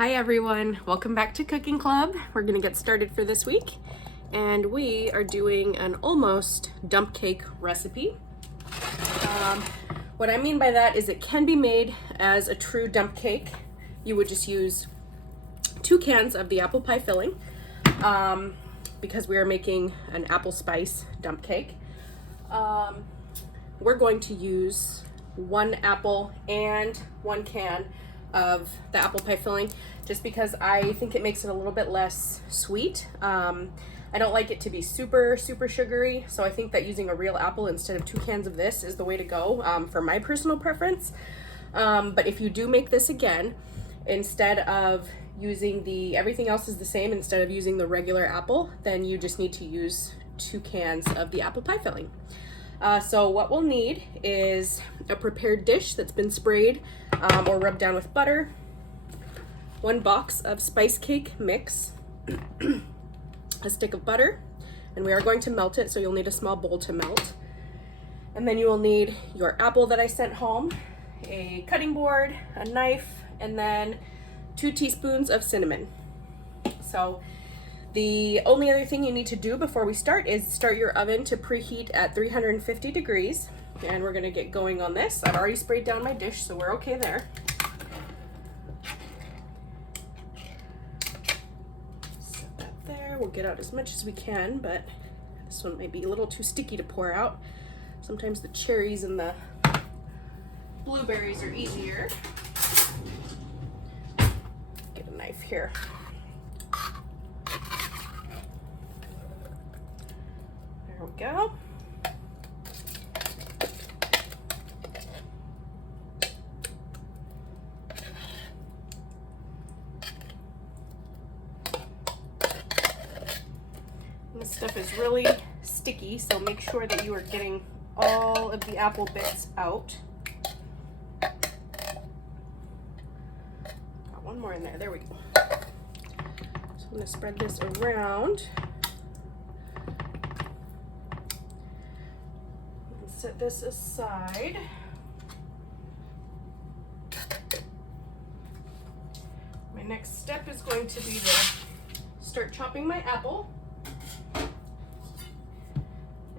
Hi everyone, welcome back to Cooking Club. We're gonna get started for this week and we are doing an almost dump cake recipe. What I mean by that is it can be made as a true dump cake. You would just use 2 cans of the apple pie filling because we are making an apple spice dump cake. We're going to use 1 apple and 1 can of the apple pie filling just because I think it makes it a little bit less sweet. I don't like it to be super sugary, so I think that using a real apple instead of 2 cans of this is the way to go for my personal preference. But if you do make this again, instead of using everything else is the same, instead of using the regular apple, then you just need to use 2 cans of the apple pie filling. So what we'll need is a prepared dish that's been sprayed or rubbed down with butter, 1 box of spice cake mix, a stick of butter, and we are going to melt it, so you'll need a small bowl to melt. And then you will need your apple that I sent home, a cutting board, a knife, and then 2 teaspoons of cinnamon. So the only other thing you need to do before we start is start your oven to preheat at 350 degrees. And we're gonna get going on this. I've already sprayed down my dish, so we're okay there. Set that there. We'll get out as much as we can, but this one might be a little too sticky to pour out. Sometimes the cherries and the blueberries are easier. Get a knife here. There we go. This stuff is really sticky, so make sure that you are getting all of the apple bits out. Got one more in there. There we go. So I'm going to spread this around. Set this aside. My next step is going to be to start chopping my apple.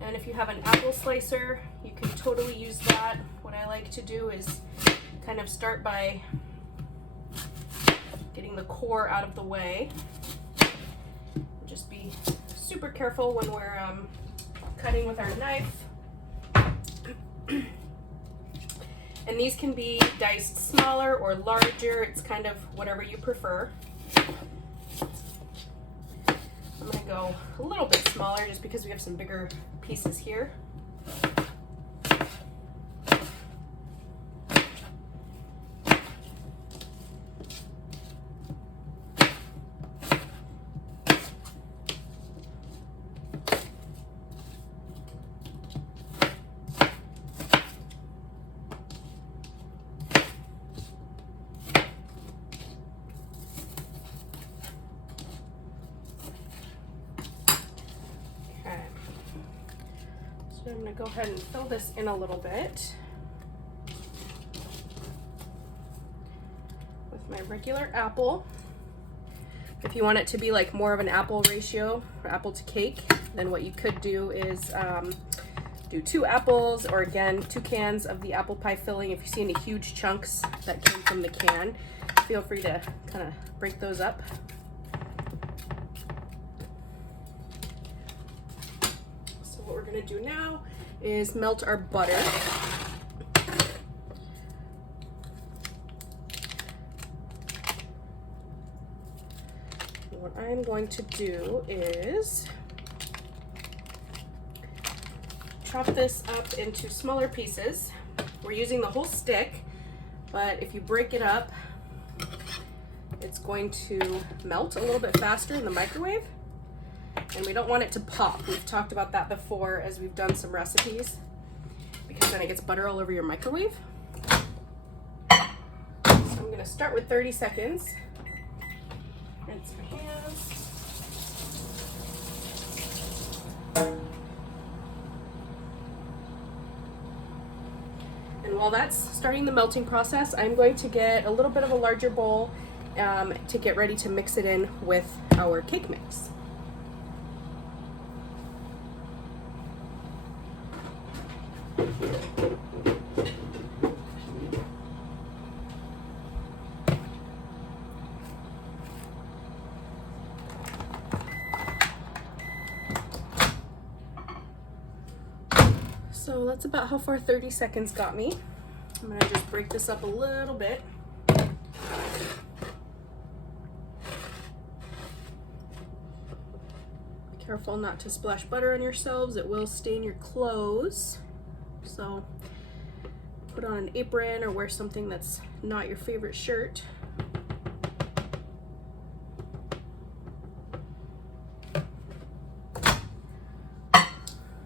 And if you have an apple slicer, you can totally use that. What I like to do is kind of start by getting the core out of the way. Just be super careful when we're cutting with our knife. And these can be diced smaller or larger. It's kind of whatever you prefer. I'm gonna go a little bit smaller just because we have some bigger pieces here. So I'm going to go ahead and fill this in a little bit with my regular apple. If you want it to be like more of an apple ratio, or apple to cake, then what you could do is do 2 apples, or again 2 cans of the apple pie filling. If you see any huge chunks that came from the can, feel free to kind of break those up. What we're going to do now is melt our butter. What I'm going to do is chop this up into smaller pieces. We're using the whole stick, but if you break it up, it's going to melt a little bit faster in the microwave. And we don't want it to pop. We've talked about that before as we've done some recipes, because then it gets butter all over your microwave. So I'm going to start with 30 seconds. Rinse my hands. And while that's starting the melting process, I'm going to get a little bit of a larger bowl to get ready to mix it in with our cake mix. So that's about how far 30 seconds got me. I'm gonna just break this up a little bit. Be careful not to splash butter on yourselves. It will stain your clothes. So put on an apron or wear something that's not your favorite shirt.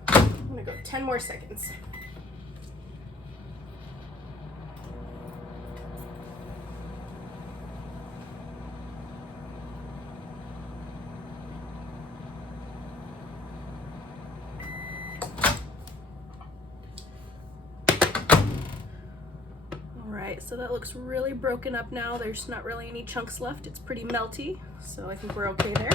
I'm gonna go 10 more seconds. So that looks really broken up now. There's not really any chunks left. It's pretty melty, so I think we're okay there.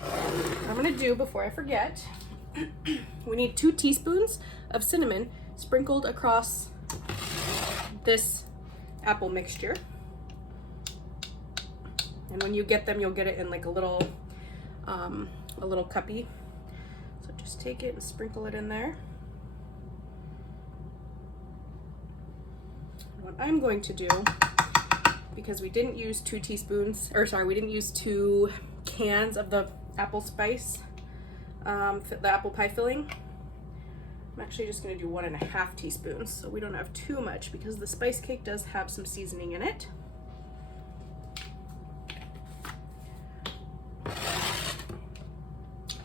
What I'm gonna do before I forget, we need 2 teaspoons of cinnamon sprinkled across this apple mixture. And when you get them, you'll get it in like a little cuppy. So just take it and sprinkle it in there. What I'm going to do, because we didn't use 2 teaspoons, or sorry, we didn't use 2 cans of the apple spice, the apple pie filling, I'm actually just going to do 1.5 teaspoons, so we don't have too much, because the spice cake does have some seasoning in it.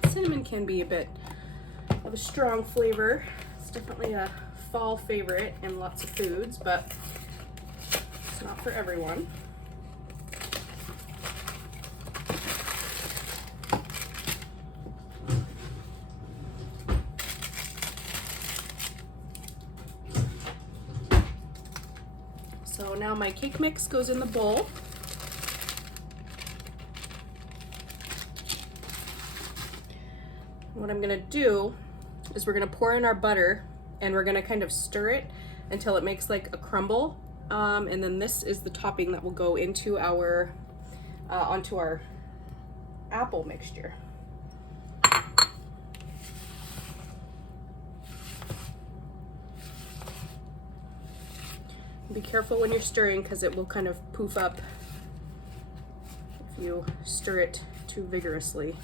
Cinnamon can be a bit of a strong flavor. It's definitely a fall favorite in lots of foods, but it's not for everyone. So now my cake mix goes in the bowl. What I'm gonna do is we're gonna pour in our butter and we're gonna kind of stir it until it makes like a crumble. And then this is the topping that will go into our, onto our apple mixture. Be careful when you're stirring because it will kind of poof up if you stir it too vigorously.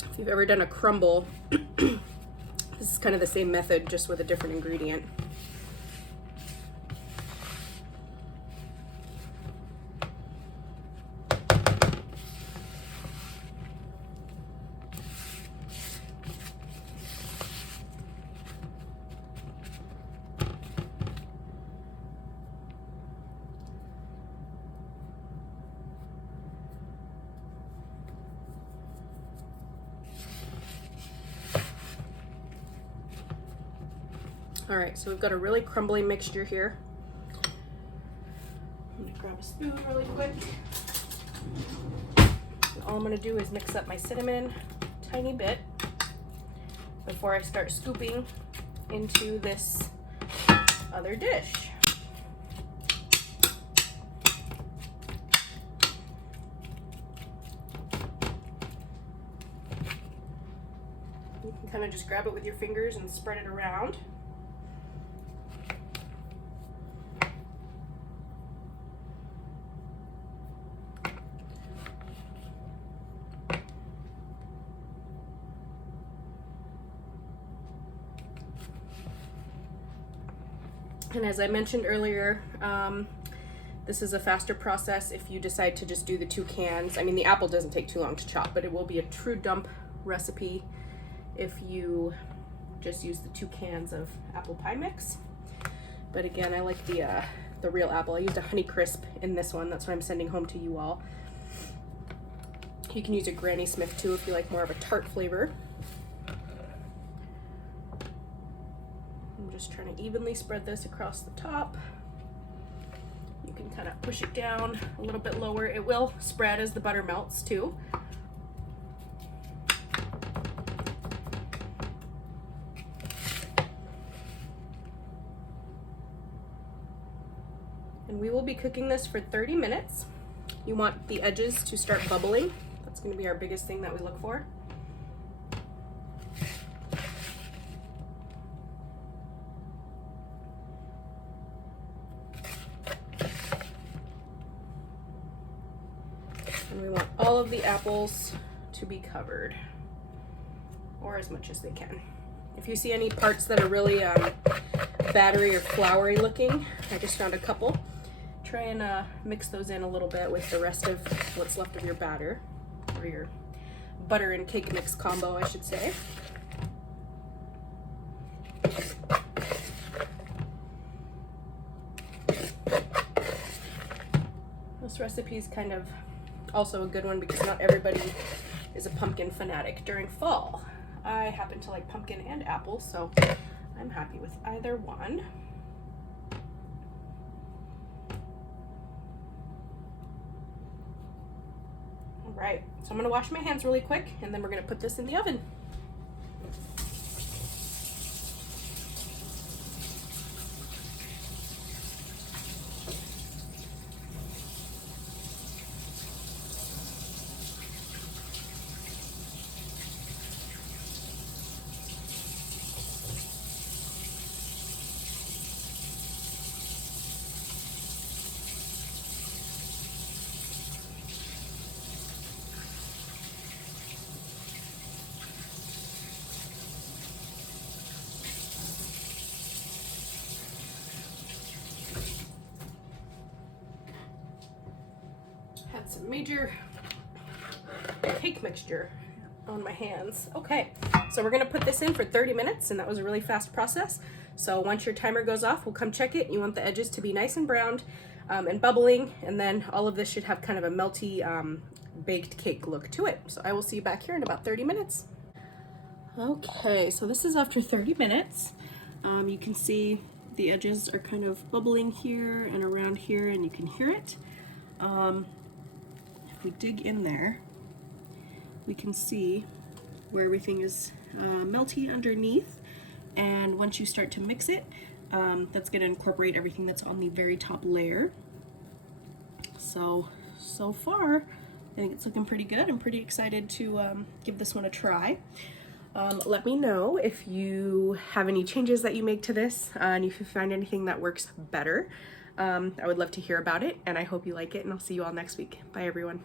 If you've ever done a crumble, this is kind of the same method, just with a different ingredient. All right, so we've got a really crumbly mixture here. I'm gonna grab a spoon really quick. And all I'm gonna do is mix up my cinnamon a tiny bit before I start scooping into this other dish. You can kind of just grab it with your fingers and spread it around. And as I mentioned earlier, this is a faster process if you decide to just do the 2 cans. I mean, the apple doesn't take too long to chop, but it will be a true dump recipe if you just use the 2 cans of apple pie mix. But again, I like the real apple. I used a Honey Crisp in this one. That's what I'm sending home to you all. You can use a Granny Smith too if you like more of a tart flavor. I'm just trying to evenly spread this across the top. You can kind of push it down a little bit lower. It will spread as the butter melts too. And we will be cooking this for 30 minutes. You want the edges to start bubbling. That's going to be our biggest thing that we look for. And we want all of the apples to be covered, or as much as they can. If you see any parts that are really battery or floury looking, I just found a couple. Try and mix those in a little bit with the rest of what's left of your batter, or your butter and cake mix combo, I should say. This recipe is kind of also a good one because not everybody is a pumpkin fanatic during fall. I happen to like pumpkin and apple, so I'm happy with either one. All right, so I'm gonna wash my hands really quick and then we're gonna put this in the oven. Had some major cake mixture on my hands. Okay, so we're gonna put this in for 30 minutes, and that was a really fast process. So once your timer goes off, we'll come check it. You want the edges to be nice and browned and bubbling, and then all of this should have kind of a melty baked cake look to it. So I will see you back here in about 30 minutes. Okay, so this is after 30 minutes. You can see the edges are kind of bubbling here and around here, and you can hear it. If we dig in there, we can see where everything is melty underneath, and once you start to mix it, that's going to incorporate everything that's on the very top layer. So far, I think it's looking pretty good. I'm pretty excited to give this one a try. Let me know if you have any changes that you make to this, and if you find anything that works better. I would love to hear about it, and I hope you like it, and I'll see you all next week. Bye, everyone.